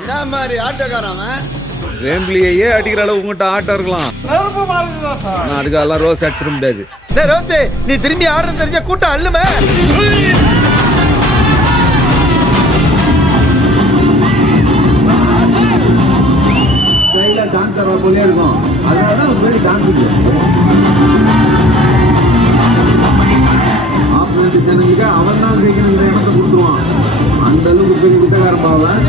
என்ன மாதிரி ஆட்டக்காரன் வேம்பிலியே அடிக்கிற அளவு உங்ககிட்ட ஆட்டம் இருக்கலாம். நான் அதுக்கெல்லாம் ரோஸ் அடிச்சிட முடியாது. ரோஸே, நீ திரும்பி ஆடுறது தெரிஞ்ச கூட்டம் அல்லுமே. டான்ஸ் ஆடுற போலே இருக்கும். அதனாலதான் ஒரு பேரு டான்ஸ் ஜனங்களுக்கு அவன் தான் கேட்கணுங்கிற இடத்தை கொடுத்துருவான். அந்த அளவுக்கு பெரிய குட்டக்காரன் பாவன்.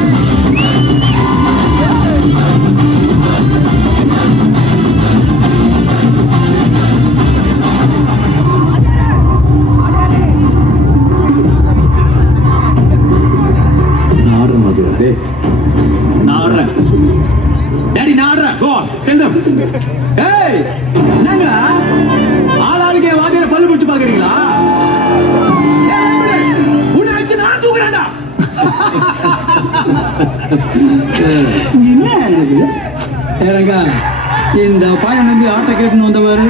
ஆளாளுக்கே வாதியில பல்லு பிடிச்சு பாக்குறீங்களா? இந்த பாய நம்பி ஆட்டை கேட்டுன்னு வந்தவாரு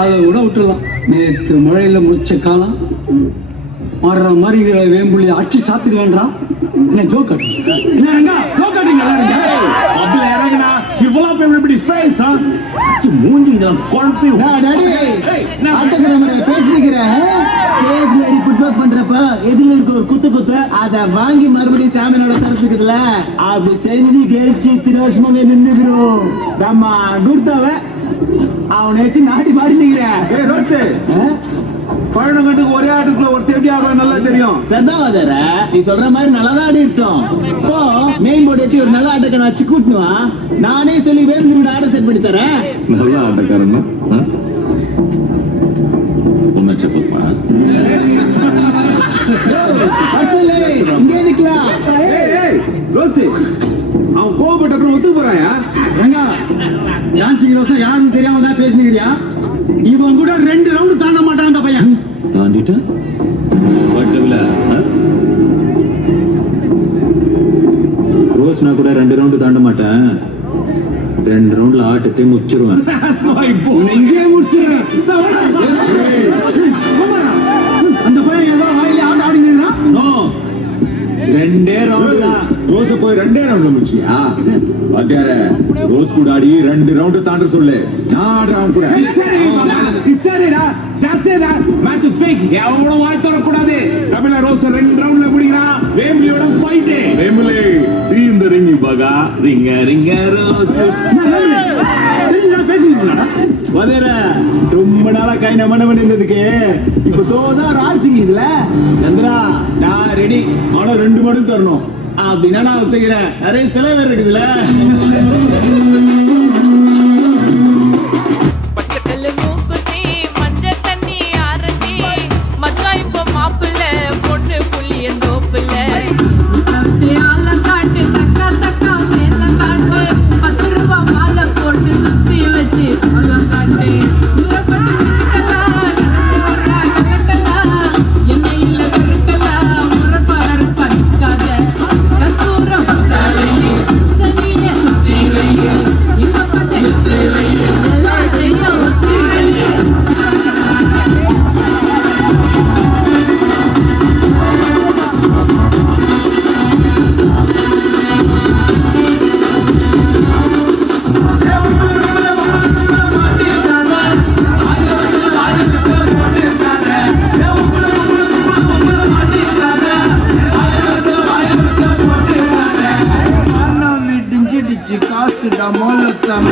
அதை கூட விட்டுடலாம். நேற்று மழையில முடிச்ச காலம் மாறுற மாதிரி வேம்புள்ளி அடிச்சு சாத்திட்டு வேண்டாம். என்ன ஜோக் என்ன ஜோக் மூஞ்சி இதெல்லாம் குழப்பி பண்றப்ப எதுல இருக்க ஒரு குத்து அத வாங்கி மறுபடியும் ஸ்டாமினோட தரத்துக்குதுல அப்படி செஞ்சு கேச்சு திருவருஷமா நின்னுக்கிறோம். நம்ம குர்தாவ அவனை வச்சு நாடி மாடி நிக்கிறேன். பழனங்கட்டுக்கு ஒரே ஆட்டத்துல ஒரு தேடி ஆடுவா நல்லா தெரியும். சந்தாவதர நீ சொல்ற மாதிரி நல்லதா ஆடி இருக்கோம். இப்போ மெயின் போர்டு ஏத்தி ஒரு நல்ல ஆட்டக்காரன் வச்சு கூட்டுவா. நானே சொல்லி வேறு ஆட செட் பண்ணி தரேன். நல்ல ஆட்டக்காரன் இங்கே நிக்கலாம். அவன் கோவப்பட்ட அப்புறம் ஒத்து போறாயா? யாரும் தெரியாம தான் பேசினியா? இவன் கூட 2 ரவுண்ட் தாண்ட மாட்டான். அந்த பையன் தாண்டிட்டு ரோஸ் நான் கூட 2 ரவுண்ட் தாண்ட மாட்டேன். 2 ரவுண்ட்ல ஆட்டத்தை முடிச்சிருவேன். அந்த பையன் ஏதோ வாயில ஆட்ட ஆடுங்கன்னா 2 ரவுண்ட் தான். ரோஸ போய் 2 ரவுண்ட்ல முடிச்சியா? வாத்தியார ரோஸ் கூட ஆடி 2 ரவுண்ட் தாண்ட சொல்லு. நான் ஆடுறேன் கூட. சரிடா சரிடா மேட்ச் ஸ்டேக். எவனோ வாய் தர கூடாது. தமிழ ரோஸ் 2 ரவுண்ட்ல முடிக்கிறான். வேம்பிலியோட fight. Vembuli see in the ring baga ringa Rose. சரிடா பேசுறீங்களா? வாத்தியார ரொம்ப நாளா கை நமன பண்ணிருந்ததுக்கு இப்போ தோதா ராசிங் இதுல. சந்திரா நான் ரெடி. ஆனா 2 மடங்கு தரணும். அப்படின்னா நான் ஒத்துக்கிறேன். நிறைய செலவு இருக்குதுல. காசுடா மொல்லத்தம்